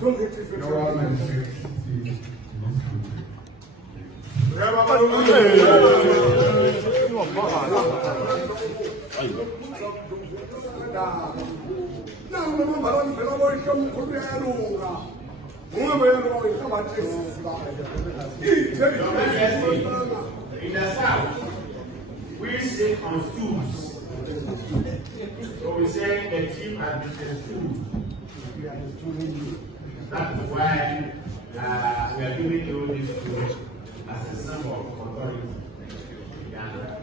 In the south, we sit on stools. So we say the team has been a stool. That is why we are giving you this stool as a symbol of authority in Ghana.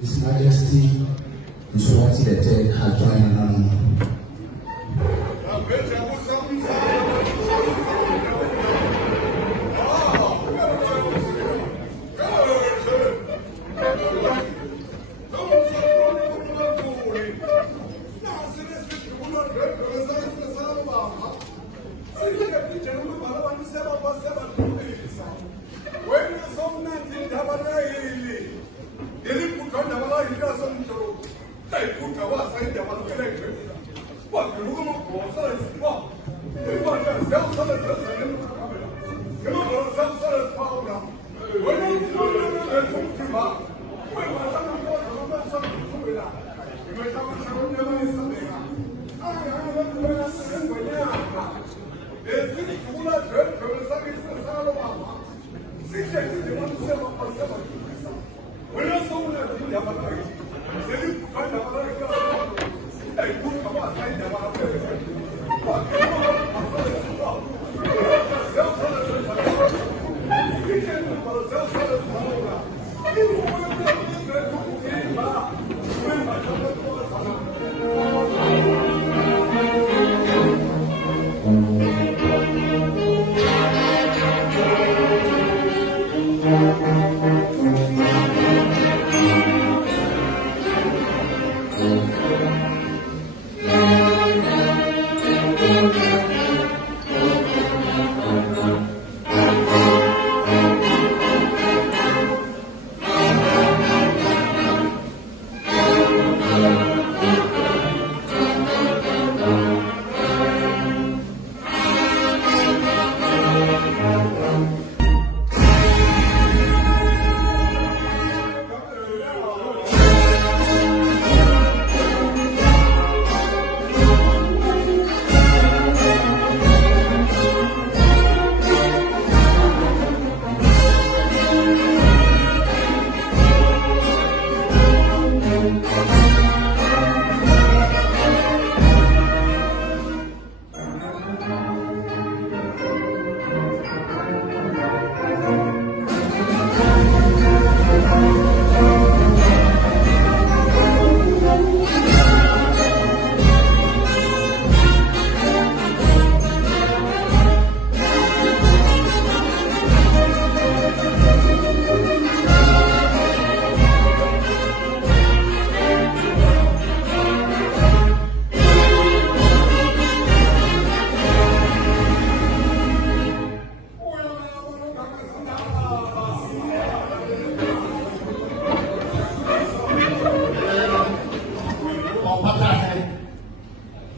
His Majesty Eswatini the Third has joined us.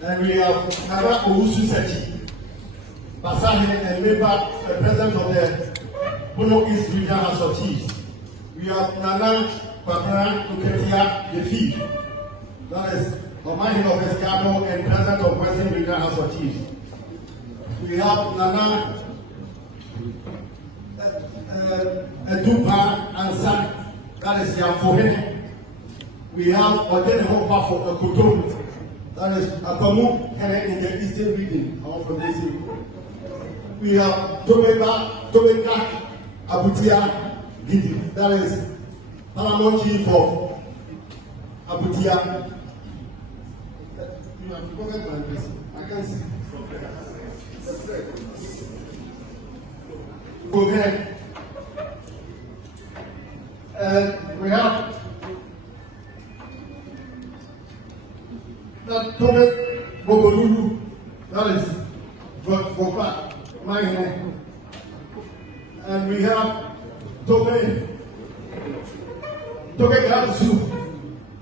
And we have Nana Owusu-Sechi, Basahe and member, the president of the Bono East Regional House of Chiefs. We have Nana Kwabena Uketia the Fifth, that is Omahin of Escado and president of Western Regional House of Chiefs. We have Nana Edupa Ansa, that is Yamfohene. We have Odene Hopa for Kotom, that is Akamu in the eastern region of the We have Tobeka Abutia Gidi, that is Paramount Chief of Abutia. You have to go back like this. I can see. Go ahead. And we have that Tobe Bogolulu, that is Vopa, my hand. And we have Tobe Galazu,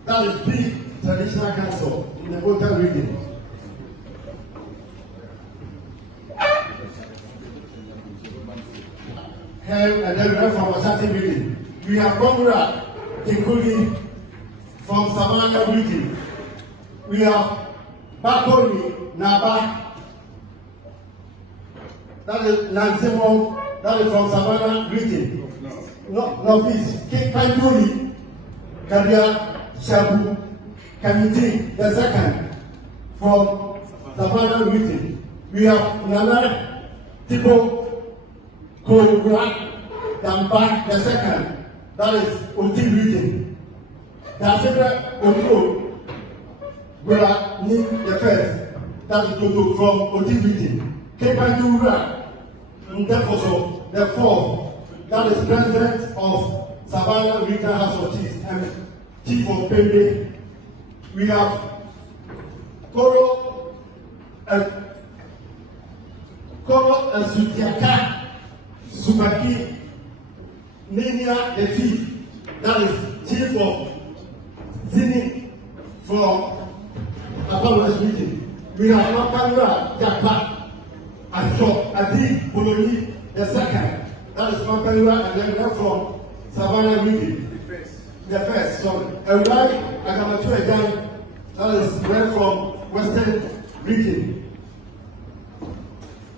that is big traditional council in the Volta region. And then we have from Eswatini region. We have Bongura Kinkuli from Savannah region. We have Bakori Naba, that is Nansimo, that is from Savannah region. Northeast, Kipanduri, Kadia Shabu, Kamiti, the second from Savannah region. We have Nana Tipo Kogura Damba, the second, that is Oti region. Dasibra Oto. Where need the first, that is Toto from Otiviti. Kepandura, Ndefoso, the fourth, that is president of Savannah Regional House of Chiefs and Chief of Pembe. We have Koro and Sutiaka, Subaki, Nenia the fifth, that is Chief of Zini from West region. We have Mampandura, Japa, Asho, Adi, Boloni, the second. That is Mampandura, and then we are from Savannah region. The first, sorry. And why I come to a guy, that is went from Western region.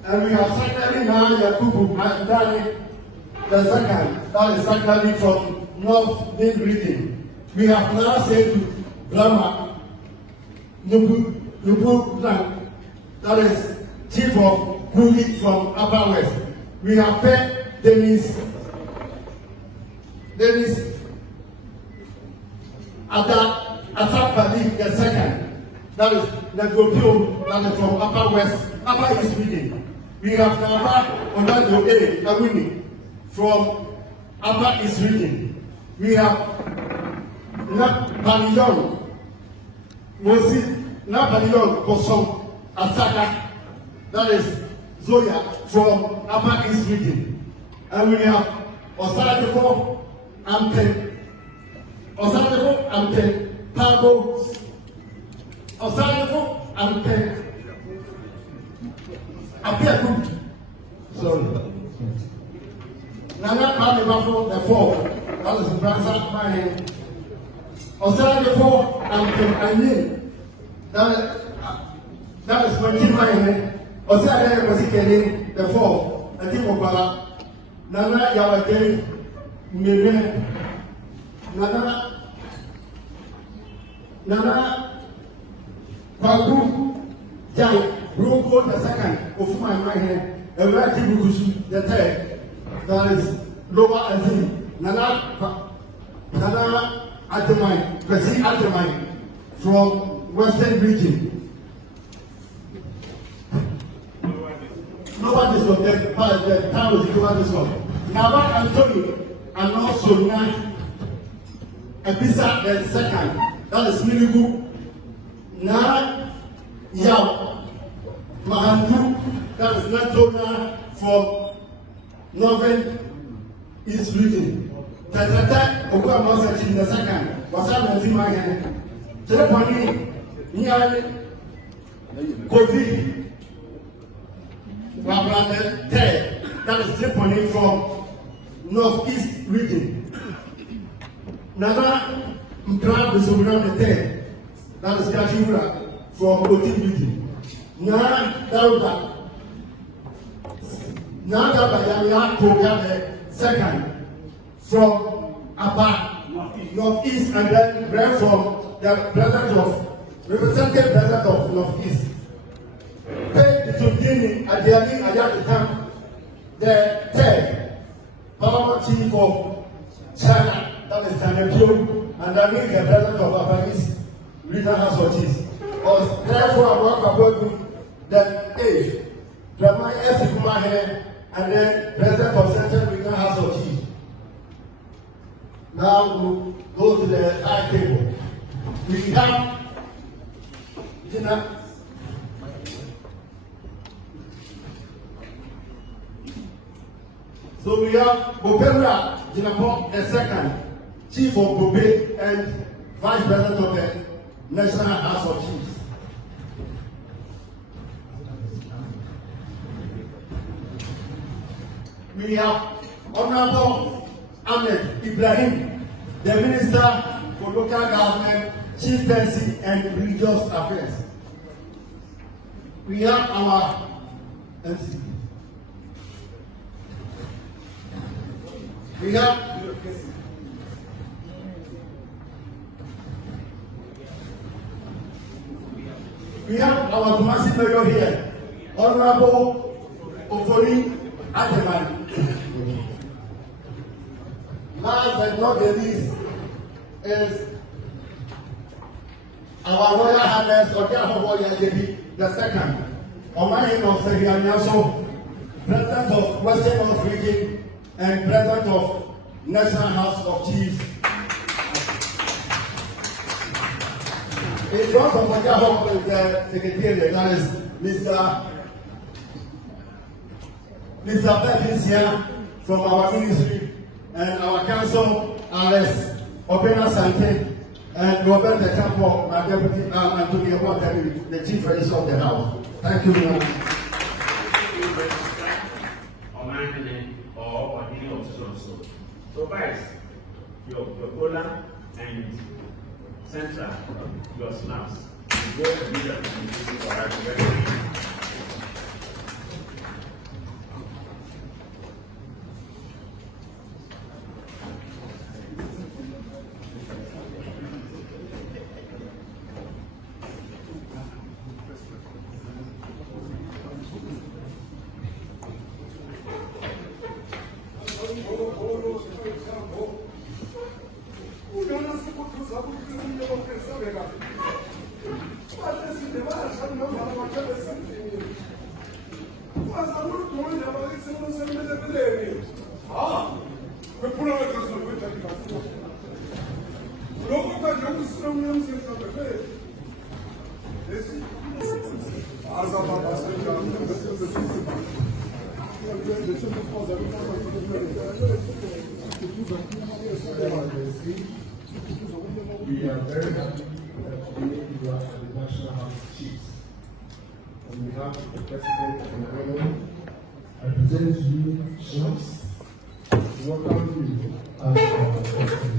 And we have Secretary now Yakubu Andani, the second, that is Secretary from North Mid region. We have now said to Brahma Nubu Lang, that is Chief of Kuli from Upper West. We have paid Dennis Asapali the second, that is Nagopio, that is from Upper West, Upper East region. We have Nava Onado A Awini from Upper East region. We have Napoleon Kosom Asaka, that is Zoya from Upper East region. And we have Osadefo Amten Pabo Osadefo Amten Apiaku. Sorry. Nana Pami Bafo the fourth, that is Bransa Mine. Osadefo Amten Anin, that is Martin Mine. Osadefo Mosikene the fourth, and Timopala. Nana Yawake Mire Nana Pagu Jai Bruko the second of my mind, and Rati Bukusu the third, that is Lower Azim, Nana Adamai, Presi Adamai from Western region. Nobody is from the town of this one. Now, Anthony and also now, Ebisa the second, that is Miligu. Now, Yao Mahandu, that is Natona from Northern East region. Tatata, Oka Mosach in the second, was I in my hand. Telepony, Niali, Kofi. That is Tripoli from Northeast region. Nana Mkran Bisubran the third, that is Kashura from Oti region. Nana Dauda Bayamia Koga the second from Abba Northeast, and then ran from the representative president of Northeast. Beginning at the end of the time, the third Paramount Chief of China, that is China Pio, and I mean the president of Japanese Regional House of Chiefs. Was therefore I work about the eighth, Drama Esikuma here, and then president of Central Regional House of Chiefs. Now we'll go to the high table. We have dinner. So we have Bopera Jinapok the second, Chief of Bobe and Vice President of the National House of Chiefs. We have Honorable Ahmed Ibrahim, the Minister for Local Government, Chieftaincy and Religious Affairs. We have our MC. We have our Kumasi Mayor here, Honorable Ofori Ademan. Last but not the least is our Royal Highness Ojahowo Yajebi the second, Omahin of Sehianyaso, President of Western North Region and President of National House of Chiefs. In front of Ojahowo is the Secretary, that is Mr. Beth here from our ministry, and our council, Alice Obena Sante, and Robert the Campo, my deputy, Antonio Wateri, the chief registrar of the house. Thank you very much. So, Vice, your cola and center your snaps. You go and do that for us. We are very happy that today you are the National House of Chiefs. On behalf of the President of the Ghanaian, I present to you chiefs to welcome you as our President.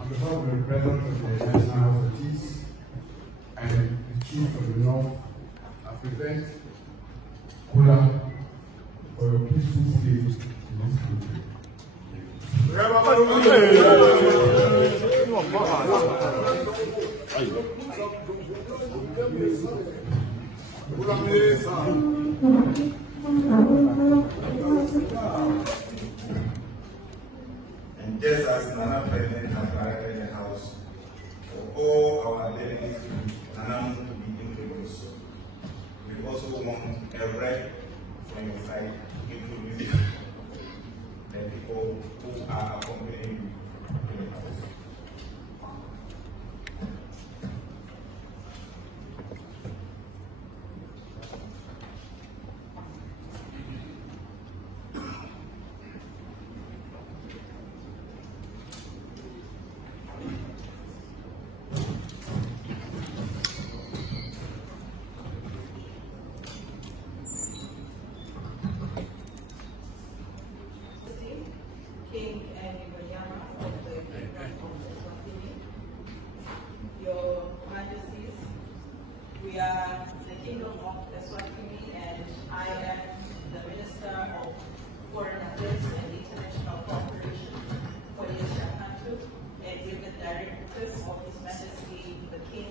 On behalf of the President of the National House of Chiefs and the Chief of the North, I present Kula for your peaceful stay in this country. And just as Nana President has arrived in the house, for all our delegates to Nana to be introduced, we also want a rep from your side to introduce the people who are accompanying you in the house. King and Ibrahima of the Kingdom of Eswatini. Your Majesties, we are the Kingdom of Eswatini and I am the Minister of Foreign Affairs and International Cooperation for the Eswatini, and with the directives of His Majesty the King,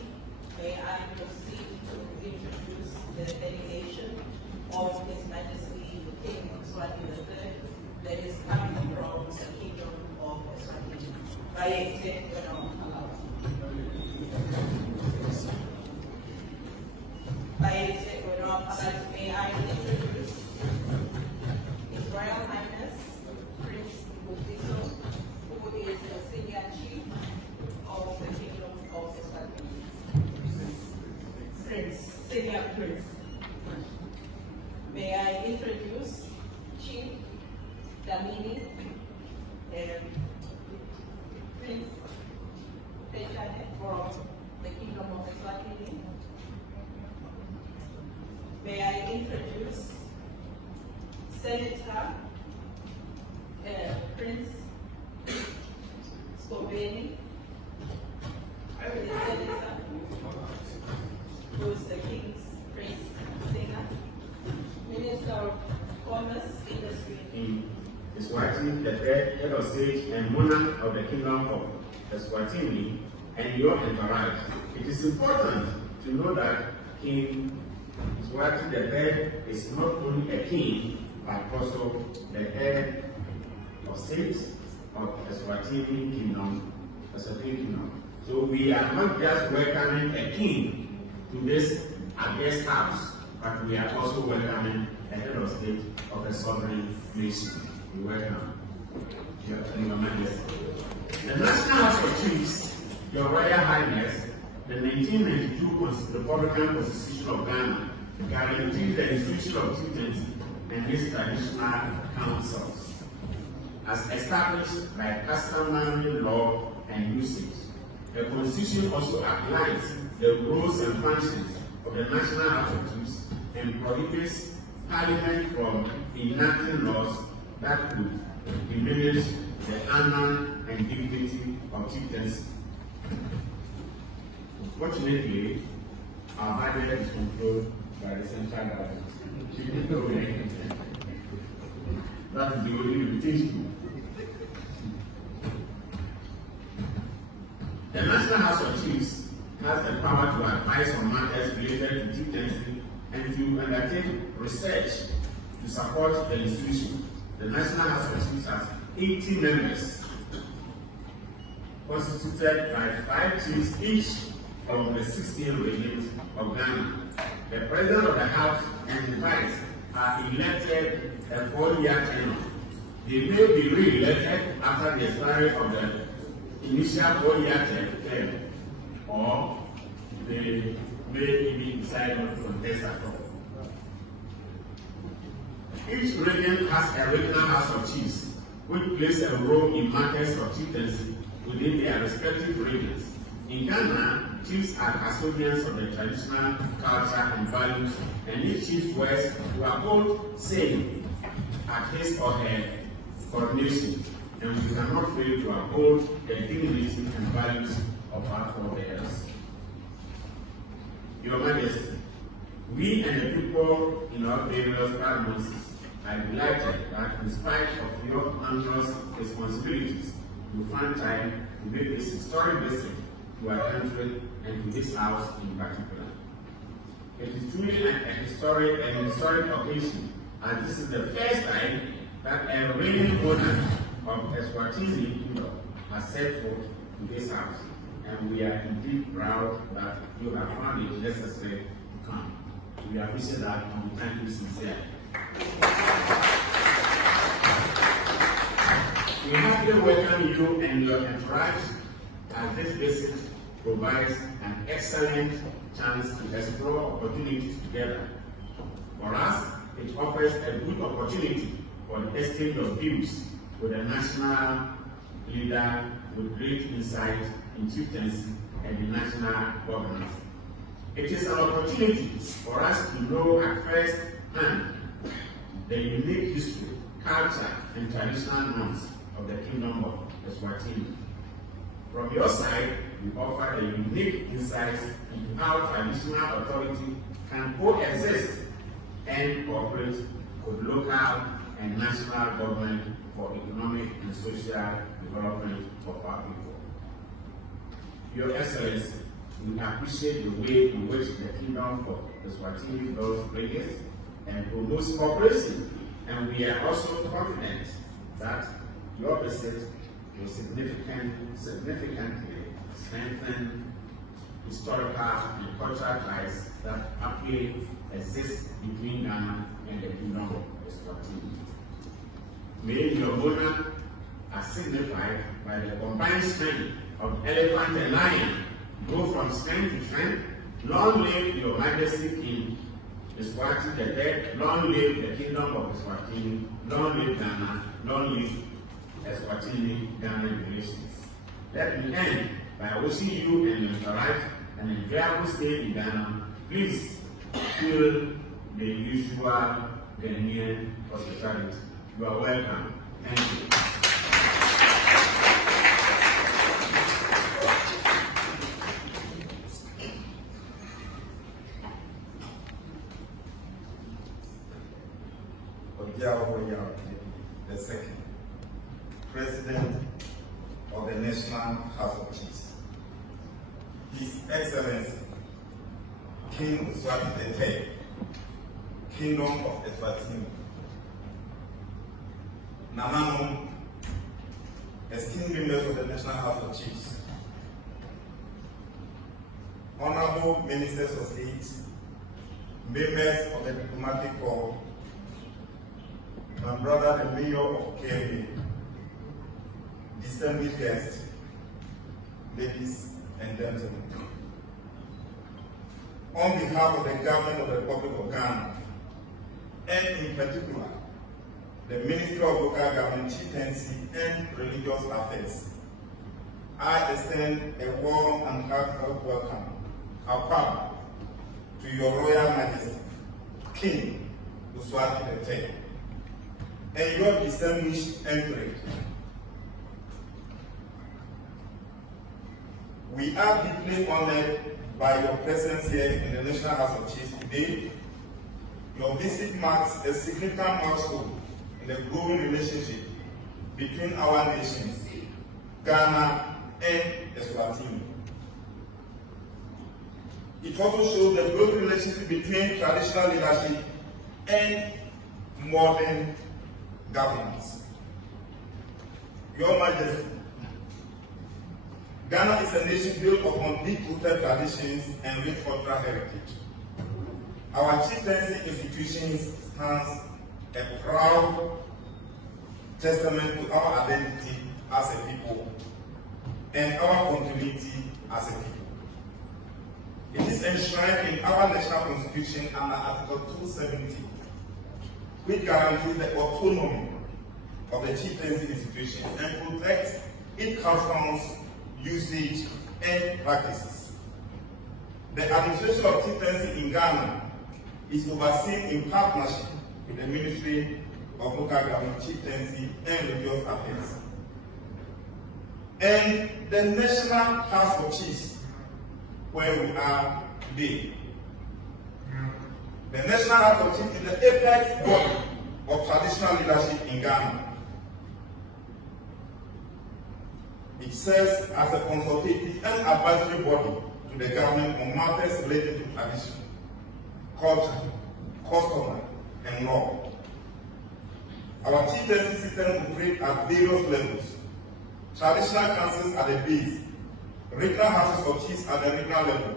may I proceed to introduce the delegation of His Majesty the King of Eswatini III that is coming from the Kingdom of Eswatini. By extent, may I introduce His Royal Highness Prince Bukiso, who is the Senior Chief of the Kingdom of Eswatini. Prince, Senior Prince. May I introduce Chief Damini, Prince Pechane from the Kingdom of Eswatini. May I introduce Senator Prince Scobeni, the Senator, who is the King's Prince Singer, Minister of Commerce, Industry, Eswatini, the head of state and monarch of the Kingdom of Eswatini, and your entourage. It is important to know that King Eswatini the head is not only a king, but also the head of state of Eswatini Kingdom, Eswatini Kingdom. So we are not just welcoming a king to this guest house, but we are also welcoming a head of state of a sovereign nation. We welcome Your Majesty. The National House of Chiefs, Your Royal Highness, the 1992 Republican Constitution of Ghana guarantees the institution of chieftaincy and its traditional councils, as established by customary law and usage. The Constitution also outlines the roles and functions of the National House of Chiefs and prohibits Parliament from enacting laws that could diminish the honor and dignity of chieftaincy. Fortunately, our budget is controlled by the central government. That is the only limitation. The National House of Chiefs has the power to advise on matters related to chieftaincy and to undertake research to support the institution. The National House of Chiefs has 80 members, constituted by 5 chiefs each from the 16 regions of Ghana. The President of the House and the Vice are elected a 4-year tenure. They may be re-elected after the expiry of the initial 4-year term, or they may even decide not to contest at all. Each region has a regional House of Chiefs, which plays a role in matters of chieftaincy within their respective regions. In Ghana, chiefs are custodians of the traditional culture and values, and each chief wears to uphold same at his or her coronation, and we cannot fail to uphold the dignity and values of our forebears. Your Majesty, we and the people in our various provinces are delighted that in spite of your onerous responsibilities, you find time to make this historic visit to our country and to this house in particular. It is truly an historic occasion, and this is the first time that a reigning monarch of Eswatini has set foot to this house, and we are indeed proud that you have found it necessary to come. We appreciate that and we thank you sincerely. We happily welcome you and your entourage, as this visit provides an excellent chance to explore opportunities together. For us, it offers a good opportunity for the exchange of views with a national leader with great insight in chieftaincy and the national governance. It is an opportunity for us to know at first hand the unique history, culture, and traditional norms of the Kingdom of Eswatini. From your side, we offer a unique insights into how traditional authority can coexist and cooperate with local and national government for economic and social development of our people. Your Excellency, we appreciate the way in which the Kingdom of Eswatini does business and promotes cooperation, and we are also confident that your visit will significantly strengthen historical and cultural ties that aptly exist between Ghana and the Kingdom of Eswatini. May your monarch, as signified by the combined strength of elephant and lion, go from strength to strength. Long live your Majesty King Eswatini the Third. Long live the Kingdom of Eswatini. Long live Ghana. Long live Eswatini-Ghana relations. Let me end by wishing you and your entourage an enjoyable stay in Ghana. Please feel the usual Ghanaian hospitality. You are welcome. Thank you. The second, President of the National House of Chiefs, His Excellency King Eswatini the III, Kingdom of Eswatini, Nanano, esteemed members of the National House of Chiefs, Honorable Ministers of State, members of the Diplomatic Corps, my brother the Mayor of KMA, distinguished guests, ladies and gentlemen. On behalf of the government of the Republic of Ghana, and in particular, the Ministry of Local Government, Chieftaincy and Religious Affairs, I extend a warm and heartfelt welcome, Akwa, to your Royal Majesty, King Eswatini III, and your distinguished entourage. We are deeply honored by your presence here in the National House of Chiefs today. Your visit marks a significant milestone in the growing relationship between our nations, Ghana and Eswatini. It also shows the growing relationship between traditional leadership and modern governance. Your Majesty, Ghana is a nation built upon deep-rooted traditions and rich cultural heritage. Our chieftaincy institutions stands a proud testament to our identity as a people and our continuity as a people. It is enshrined in our national constitution under Article 270, which guarantees the autonomy of the chieftaincy institutions and protects its customs, usage, and practices. The administration of chieftaincy in Ghana is overseen in partnership with the Ministry of Local Government, Chieftaincy, and Religious Affairs. And the National House of Chiefs, where we are today. The National House of Chiefs is the apex body of traditional leadership in Ghana. It serves as a consultative and advisory body to the government on matters related to tradition, culture, custom, and law. Our chieftaincy system operates at various levels. Traditional councils at the base, regional houses of chiefs at the regional level,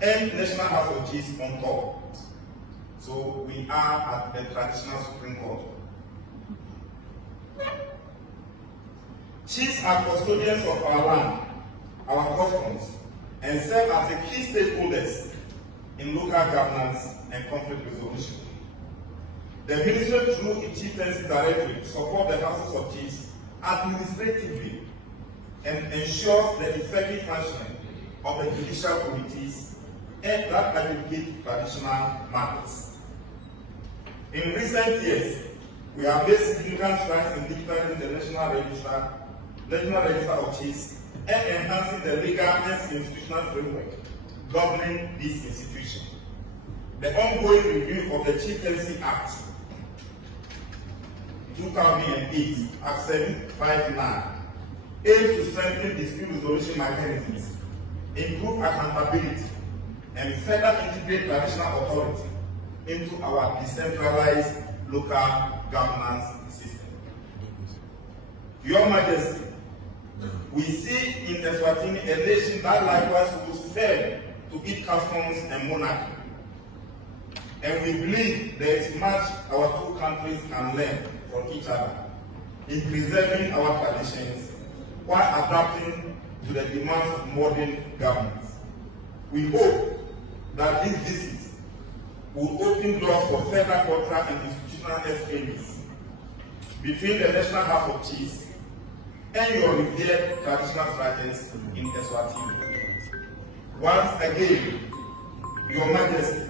and national house of chiefs on top. So we are at the traditional Supreme Court. Chiefs are custodians of our land, our customs, and serve as the key stakeholders in local governance and conflict resolution. The ministry, through its chieftaincy directorate, supports the houses of chiefs administratively and ensures the effective functioning of the judicial committees and that advocate traditional matters. In recent years, we have made significant strides in digitizing the National Register of Chiefs and enhancing the legal and institutional framework governing this institution. The ongoing review of the Chieftaincy Act 2008, Act 759, aims to strengthen dispute resolution mechanisms, improve accountability, and further integrate traditional authority into our decentralized local governance system. Your Majesty, we see in Eswatini a nation that likewise holds firm to its customs and monarchy. And we believe there is much our two countries can learn from each other in preserving our traditions while adapting to the demands of modern governance. We hope that this visit will open doors for further cultural and institutional exchanges between the National House of Chiefs and your revered traditional strategies in Eswatini. Once again, Your Majesty,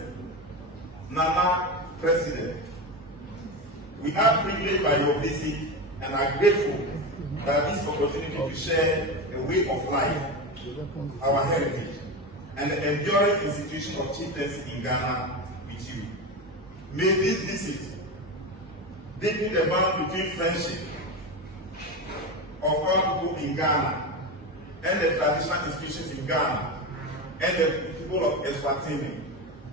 Nana President, we are privileged by your visit and are grateful that this opportunity to share a way of life, our heritage, and the enduring institution of chieftaincy in Ghana with you. May this visit deepen the bond between friendship of all people in Ghana and the traditional institutions in Ghana and the people of Eswatini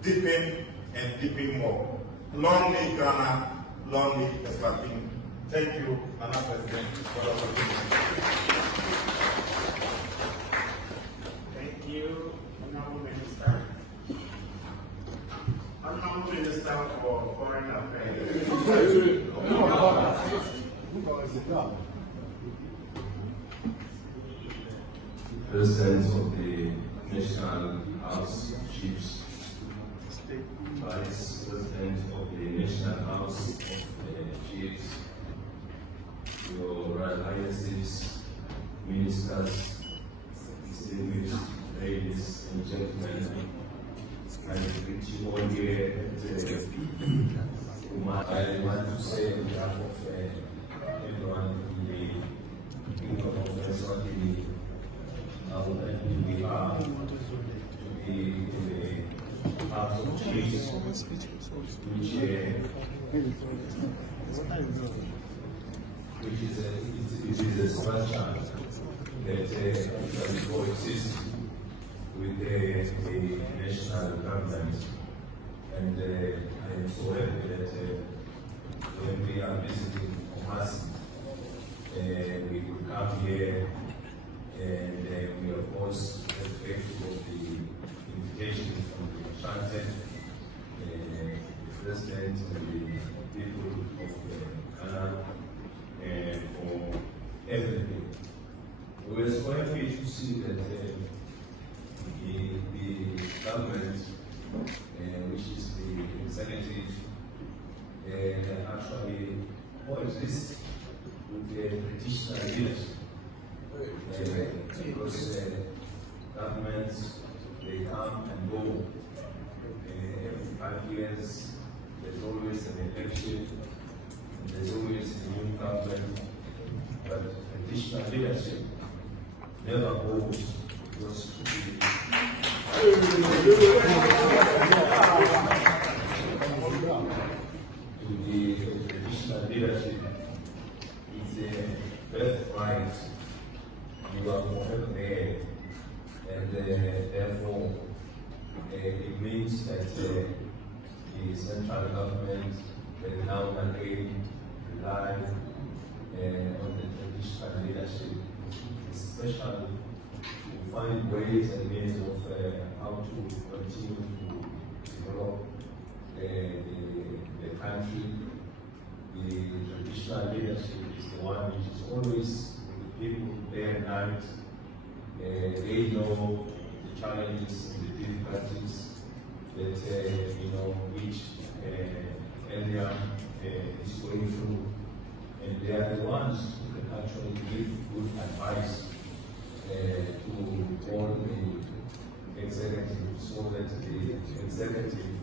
deepen and deepen more. Long live Ghana, long live Eswatini. Thank you, Madam President, for the opportunity. Thank you, Honorable Minister. Honorable Minister for Foreign Affairs. President of the National House of Chiefs, Vice President of the National House of Chiefs, Your Royal Highnesses, Ministers, distinguished ladies and gentlemen, I greet you all here at I want to say on behalf of everyone in the Kingdom of Eswatini, how happy we are to be in the House of Chiefs, which is a structure that actually coexists with the national government. And I am so happy that when we are visiting us, we could come here, and we of course are grateful of the invitation from the Ashanti, the President and the people of Ghana, for everything. We were so happy to see that the government, which is the executive, actually coexists with the traditional leaders. Because governments, they come and go. Every 5 years, there's always an election, there's always a new government, but traditional leadership never goes. Because to the traditional leadership is a birthright. You are forever there, and therefore it means that the central government will now again rely on the traditional leadership, especially to find ways and means of how to continue to develop the country. The traditional leadership is the one which is always with people day and night. They know the challenges and the difficulties that each area is going through, and they are the ones who can actually give good advice to all the executive, so that the executive,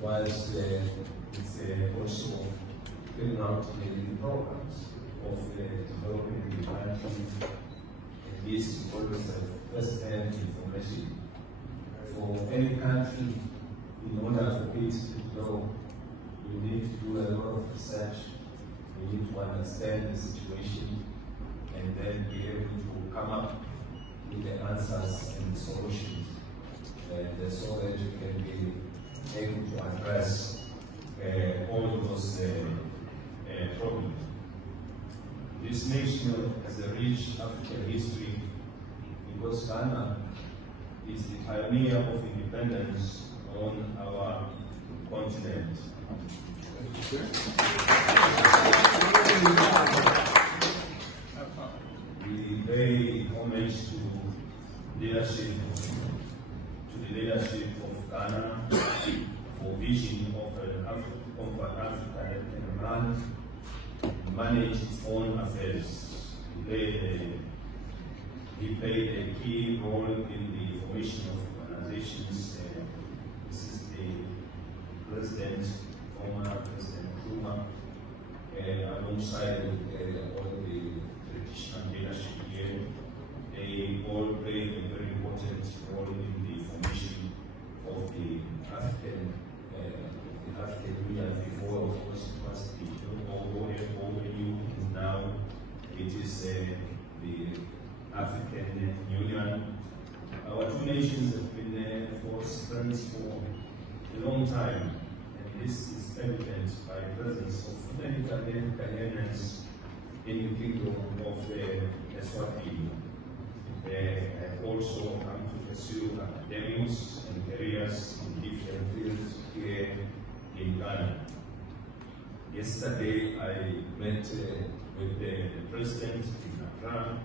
whilst it's also filling out the programs of developing the country, and this always have first-hand information. For any country, in order for it to grow, you need to do a lot of research, you need to understand the situation, and then be able to come up with the answers and the solutions, and so that you can be able to address all those problems. This nation has a rich African history because Ghana is the pioneer of independence on our continent. We pay homage to the leadership of Ghana for vision of an Africa that can run, manage its own affairs. He played a key role in the formation of organizations. This is the President, former President Nkrumah, alongside all the traditional leadership here. They all played a very important role in the formation of the African Union. Before, of course, it was the OAU, and now it is the African Union. Our two nations have been friends for a long time, and this is evident by the presence of many Ghanaians in the Kingdom of Eswatini. They have also come to pursue academics and careers in different fields here in Ghana. Yesterday, I met with the President in Accra,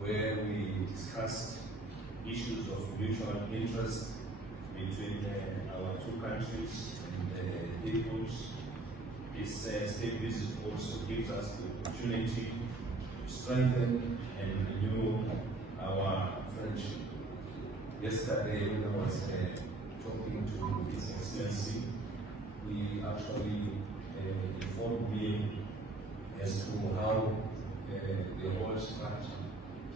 where we discussed issues of mutual interest between our two countries and peoples. This state visit also gives us the opportunity to strengthen and renew our friendship. Yesterday, when I was talking to His Excellency, he actually informed me as to how the whole structure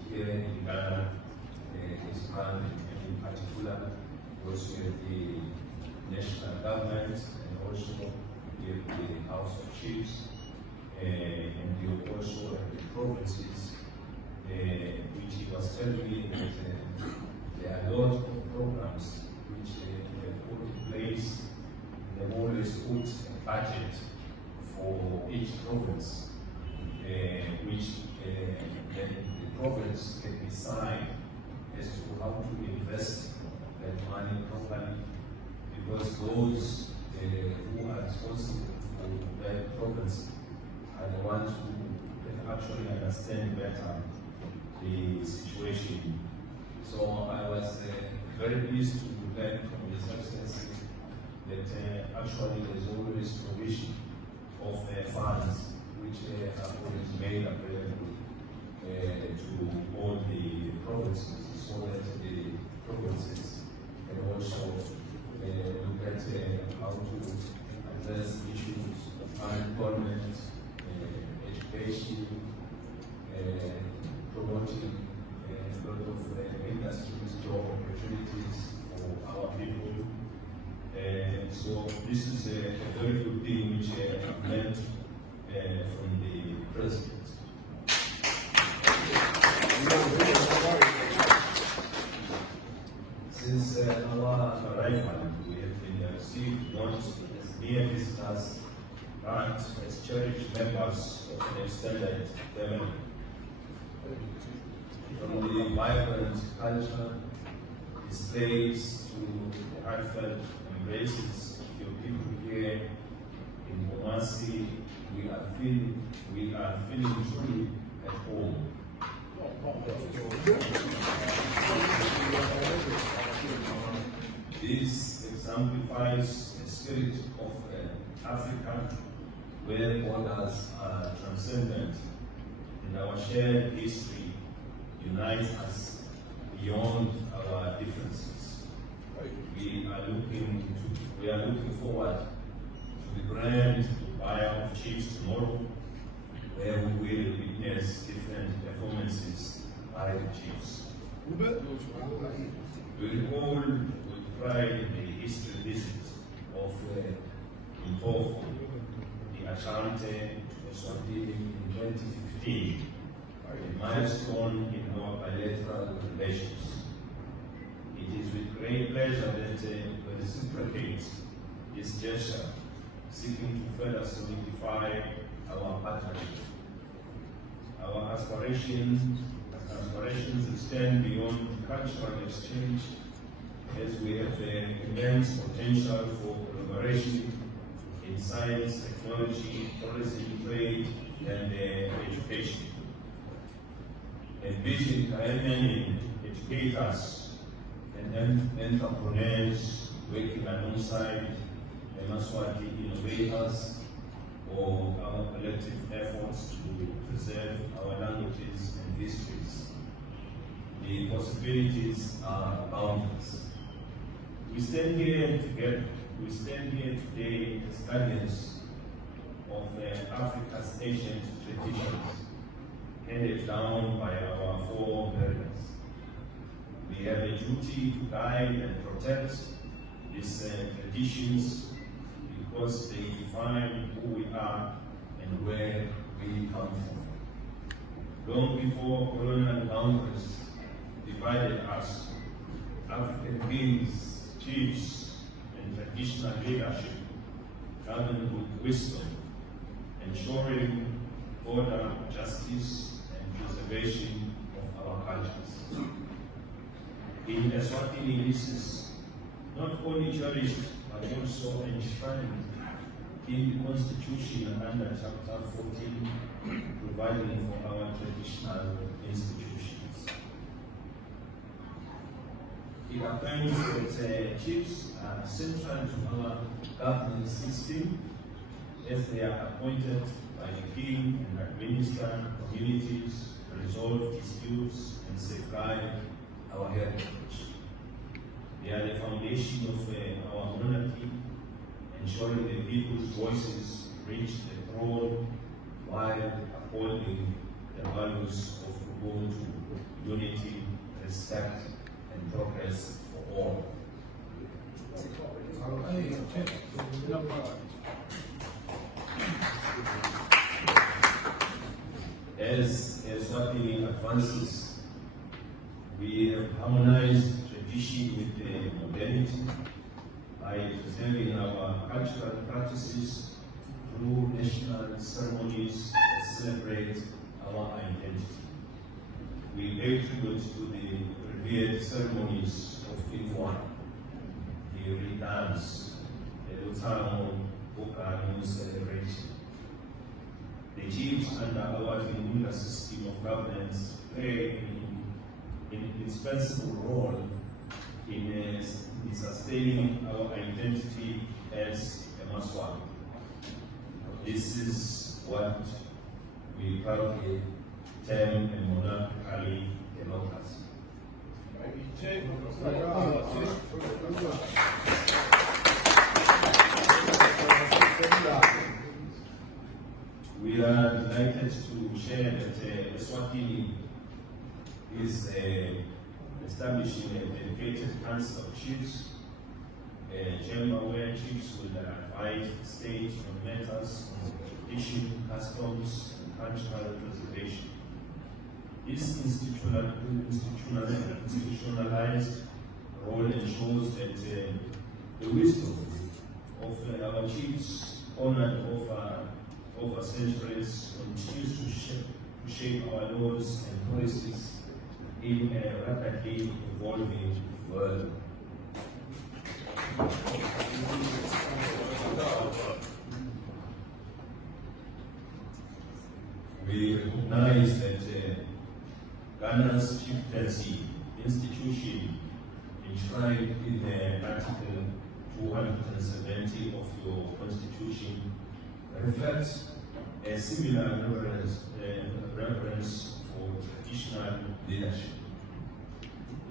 here in Ghana is run, and in particular was with the national government and also with the House of Chiefs and also the provinces, which he was telling me that there are a lot of programs which they have put in place. They have always put a budget for each province, which then the province can decide as to how to invest that money properly, because those who are responsible for that province are the ones who can actually understand better the situation. So I was very pleased to learn from His Excellency that actually there is always provision of funds which are always made available to all the provinces, so that the provinces can also look at how to address issues of unemployment, education, promoting a lot of industries, job opportunities for our people. So this is a very good thing which I've learned from the President. Since our arrival, we have been received not as mere visitors, but as cherished members of an extended family. From the vibrant culture, displays to the heartfelt embraces of your people here in Kumasi, we are feeling truly at home. This exemplifies the spirit of Africa, where borders are transcendent, and our shared history unites us beyond our differences. We are looking forward to the grand Buyer of Chiefs tomorrow, where we will witness different performances by the Chiefs. We recall with pride the history visit of Mpofu, the Ashanti to Eswatini in 2015, a milestone in our bilateral relations. It is with great pleasure that we reciprocate this gesture, seeking to further solidify our partnership. Our aspirations extend beyond cultural exchange, as we have immense potential for collaboration in science, technology, tourism, trade, and education. Envision Ghanaian educators and entrepreneurs working alongside the Eswatini innovators for our collective efforts to preserve our languages and histories. The possibilities are boundless. We stand here together. We stand here today as guardians of Africa's ancient traditions handed down by our forebears. We have a duty to guide and protect these traditions, because they define who we are and where we come from. Long before colonial boundaries divided us, African kings, chiefs, and traditional leadership governed with wisdom, ensuring order, justice, and preservation of our cultures. In Eswatini, this is not only cherished but also enshrined in the Constitution under Chapter 14, providing for our traditional institutions. It affirms that chiefs are central to our governance system, as they are appointed by the king and administer communities, resolve disputes, and safeguard our heritage. They are the foundation of our monarchy, ensuring the people's voices reach the throne while upholding the values of Ubuntu, unity, respect, and progress for all. As Eswatini advances, we have harmonized tradition with modernity by preserving our cultural practices through national ceremonies that celebrate our identity. We pay tribute to the revered ceremonies of King the redance, the Lutamo Bukanu celebration. The chiefs under our Tinunda system of governance play an indispensable role in sustaining our identity as a Maswa. This is what we proudly term a monarchically democracy. We are delighted to share that Eswatini is establishing a dedicated council of chiefs, a chamber where chiefs will advise the state on matters of tradition, customs, and cultural preservation. This institutionalized role ensures that the wisdom of our chiefs, honored over centuries, continues to shape our laws and policies in a rapidly evolving world. We recognize that Ghana's chieftaincy institution enshrined in Article 270 of your Constitution reflects a similar reverence for traditional leadership.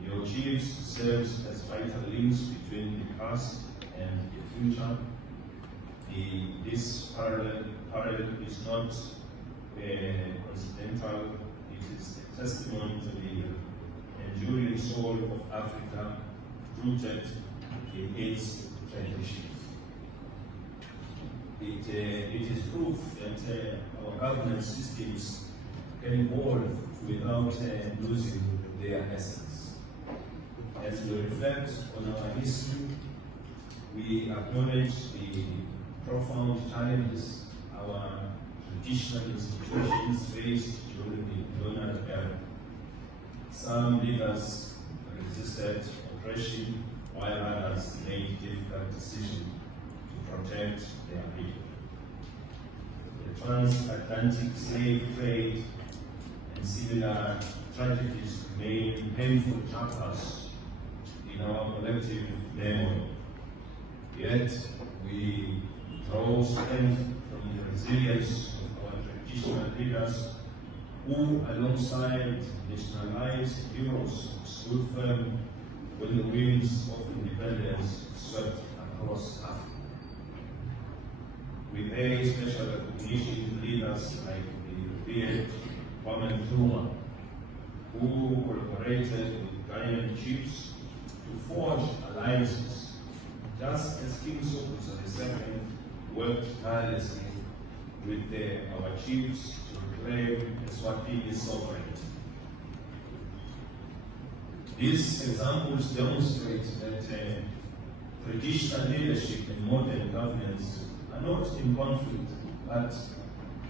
Your chiefs serves as vital links between the past and the future. This parallel is not coincidental. It is a testimony to the enduring soul of Africa, rooted in its traditions. It is proof that our governance systems can evolve without losing their essence. As we reflect on our history, we acknowledge the profound challenges our traditional institutions faced during the colonial era. Some leaders resisted oppression, while others made difficult decisions to protect their people. The transatlantic slave trade and similar tragedies remain painful chapters in our collective memory. Yet we draw strength from the resilience of our traditional leaders who, alongside nationalized heroes, stood firm when the winds of independence swept across Africa. We pay special recognition to leaders like the revered Kwame Nkrumah, who collaborated with Ghanaian chiefs to forge alliances, just as King Sokoto II worked tirelessly with our chiefs to reclaim Eswatini's sovereignty. These examples demonstrate that traditional leadership and modern governance are not in conflict, but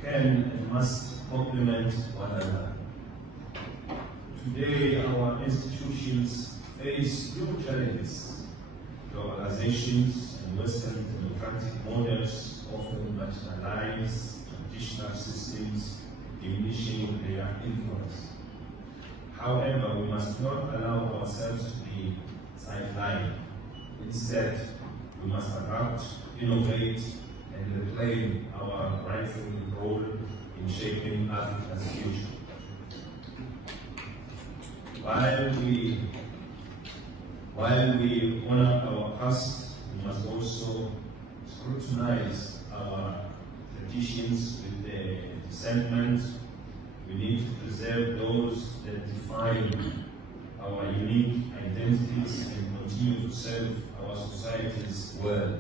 can and must complement one another. Today, our institutions face new challenges. Globalizations and Western democratic models often marginalize traditional systems, diminishing their influence. However, we must not allow ourselves to be sidelined. Instead, we must adapt, innovate, and reclaim our rightful role in shaping Africa's future. While we honor our past, we must also scrutinize our traditions with the discernment. We need to preserve those that define our unique identities and continue to serve our societies well.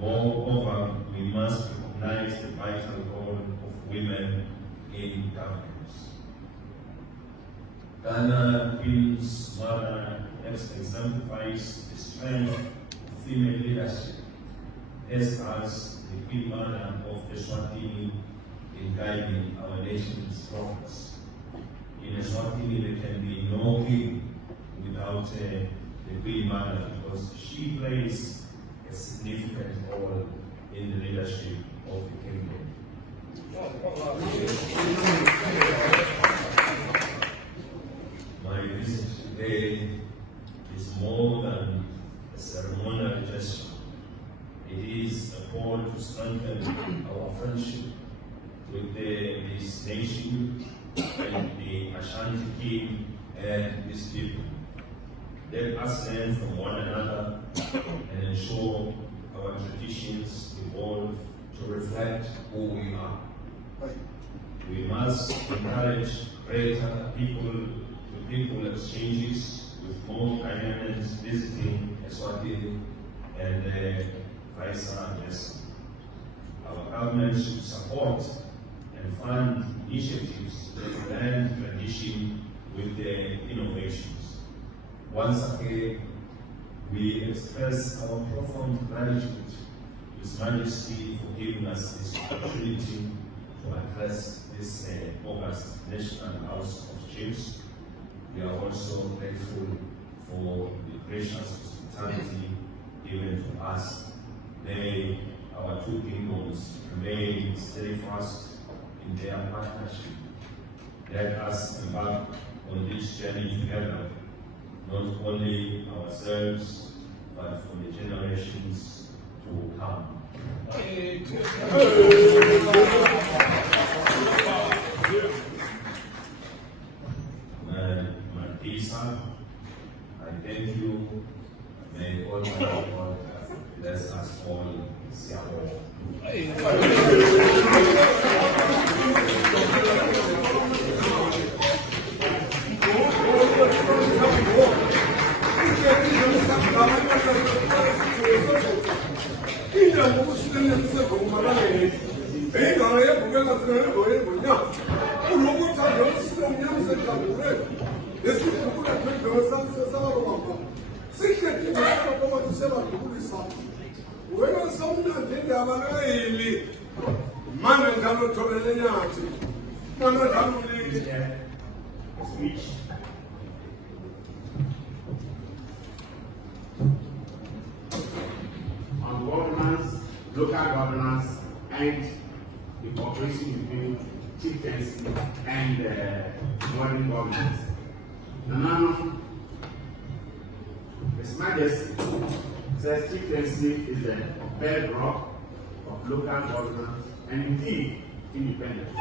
Moreover, we must recognize the vital role of women in governance. Ghana Queen's Mother exemplifies the strength of female leadership, as has the Queen Mother of Eswatini in guiding our nation's progress. In Eswatini, there can be no king without the Queen Mother, because she plays a significant role in the leadership of the kingdom. My visit today is more than a ceremonial gesture. It is a call to strengthen our friendship with this nation and the Ashanti King and his people. Let us learn from one another and ensure our traditions evolve to reflect who we are. We must encourage greater people-to-people exchanges, with more Ghanaians visiting Eswatini and vice versa. Our government should support and fund initiatives that blend tradition with innovations. Once again, we express our profound gratitude to His Majesty for giving us this opportunity to address this August National House of Chiefs. We are also grateful for the gracious hospitality given to us. May our two kingdoms remain steadfast in their partnership. Let us embark on this journey together, not only ourselves, but for the generations to come. Marisa, I thank you. May all God bless us all. On governance, local governance, and the cooperation between chieftaincy and modern governance. Now, His Majesty says chieftaincy is the bedrock of local governance and indeed independence.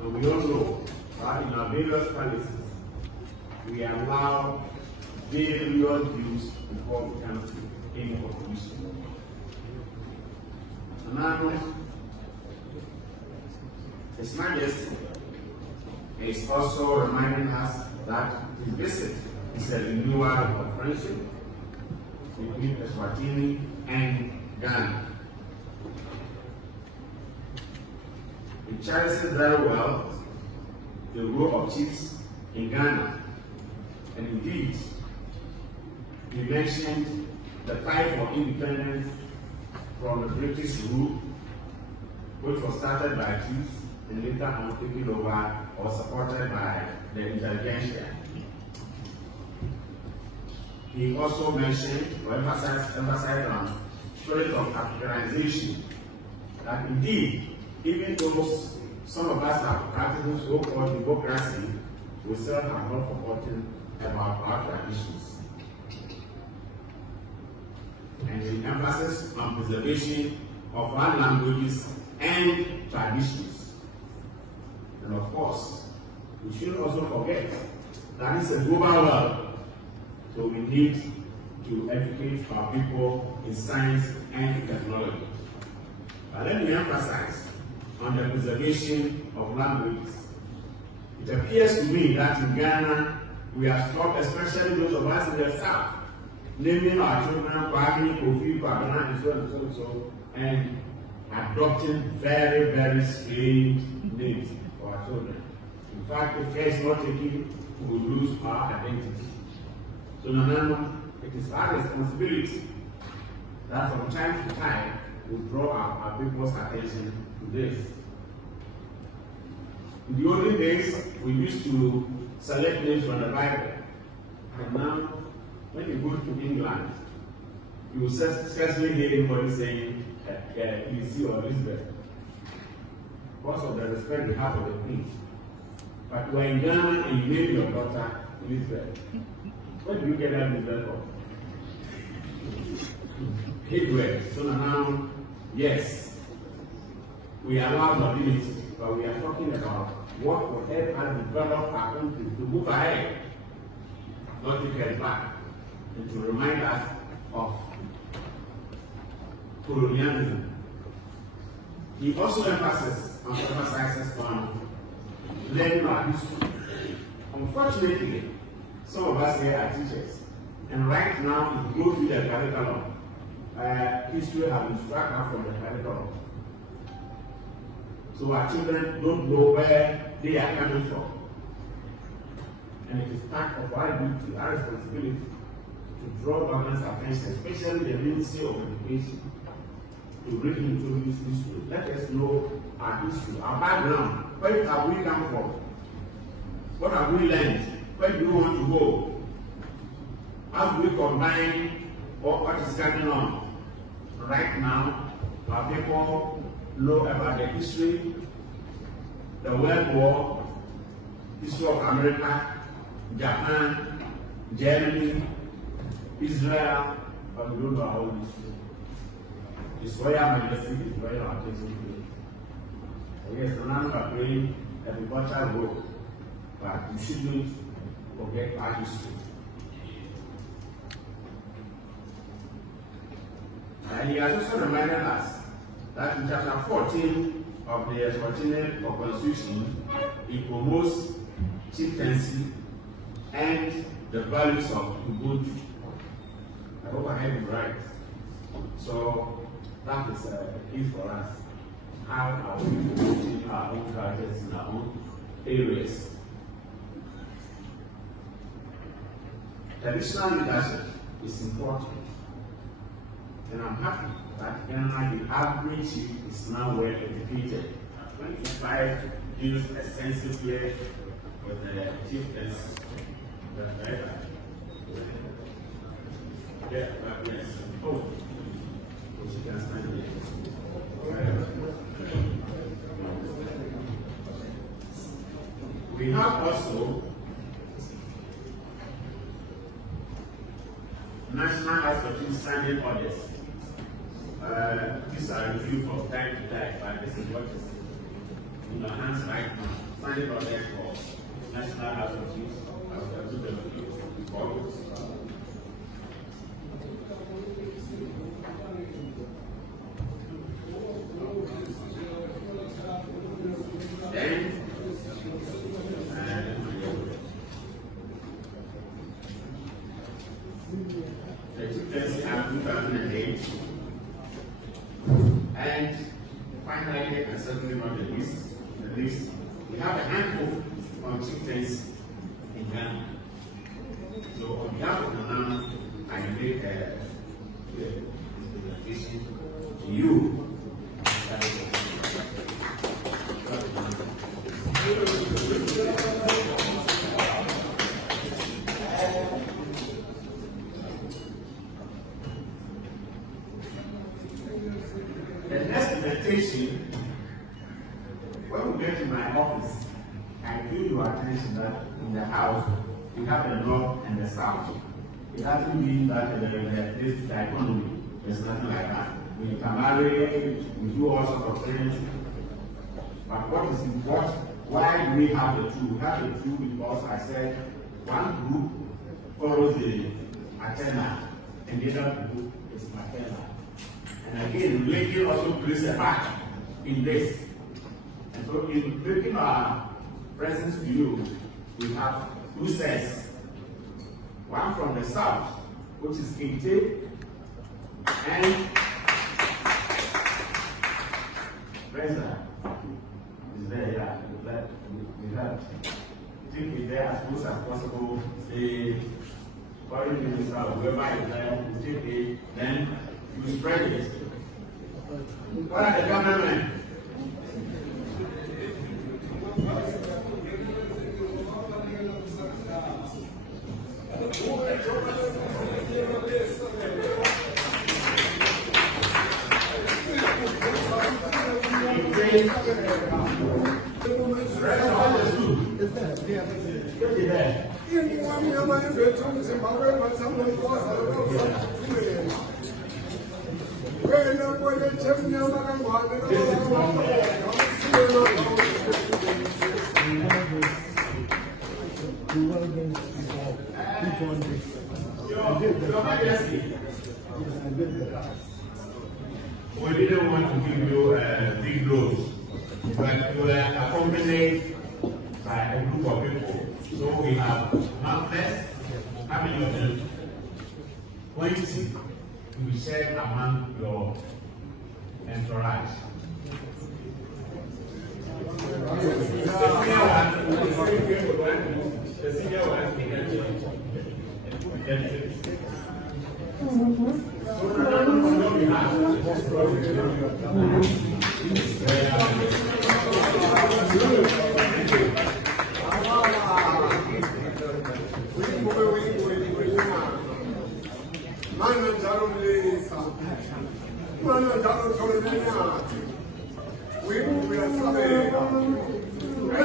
And we all know that in our various palaces, we allow various views before we come to any conclusion. And now, His Majesty is also reminding us that his visit is a renewal of friendship between Eswatini and Ghana. He cherishes very well the role of chiefs in Ghana, and indeed, he mentioned the fight for independence from the British rule, which was started by chiefs and later on taken over or supported by the intelligentsia. He also mentioned or emphasized on spirit of capitalization, that indeed, even though some of us are practicing so-called democracy, we still have not forgotten about our traditions. And the emphasis on preservation of our languages and traditions. And of course, we shouldn't also forget That is a global world. So we need to educate our people in science and technology. But let me emphasize on the preservation of languages. It appears to me that in Ghana, we have stopped, especially those of us in the south, naming our children Kwame, Kofi, Kwabena, and so on and so and so, and adopting very, very strange names for our children. In fact, if care is not taken, we will lose our identity. So, Nanano, it is our responsibility that from time to time we draw our people's attention to this. In the olden days, we used to select names from the Bible. And now, when you go to England, you will scarcely hear anybody saying, Lucy or Elizabeth, because of the respect we have for the Queen. But we're in Ghana and you name your daughter Elizabeth. Where do you get that Elizabeth from? Hebrew. So now, yes, we allow mobility, but we are talking about what will help us develop our country to move ahead, not to get back, and to remind us of colonialism. He also emphasizes on learning our history. Unfortunately, some of us here are teachers, and right now, if you go through the curriculum, history has been struck out from the curriculum. So our children don't know where they are coming from. And it is part of our duty, our responsibility, to draw government's attention, especially the Ministry of Education, to reintroduce history. Let us know our history, our background. Where have we come from? What have we learned? Where do we want to go? How do we combine what is going on? Right now, our people know about the history, the World War, history of America, Japan, Germany, Israel, but we don't know our own history. It's where our majesty is where our attention is. Yes, the land are playing a vital role, but we shouldn't forget our history. And he has also reminded us that in chapter 14 of the Eswatini Constitution, it promotes chieftaincy and the values of Ubuntu. I hope I have it right. So that is a key for us. How are we promoting our own cultures in our own areas? Traditional leadership is important. And I'm happy that Ghana, the average chief is now well educated. 25 years extensively with the chieftains. Yeah, yes. Oh, she can stand here. We have also National Eswatini standing orders. These are reviewed from time to time, but this is what is in your hands right now. Standing orders for National Eswatini as well as the report. Then, the chieftaincy Act 2008, and finally, and certainly not the least, we have a handbook on chieftains in Ghana. So, on behalf of Ghana, I make a presentation to you. The next presentation, when we get to my office, I draw your attention that in the house, we have the north and the south. It doesn't mean that this dichotomy, there's nothing like that. We can marry, we do all sorts of things. But what is important, why do we have the two? We have the two because I said one group follows the maternal, and the other group is maternal. And again, religion also plays a part in this. And so in making our presence to you, we have two sets. One from the south, which is Kinte, and Reza is there, yeah. We have take it there as close as possible. The foreign minister or whoever is there will take it, then you spread it. What are the cameramen? We didn't want to give you big blows, but you were accompanied by a group of people. So we have markers, how many of them? 20 to be shared among your entourage. The senior one, we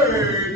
are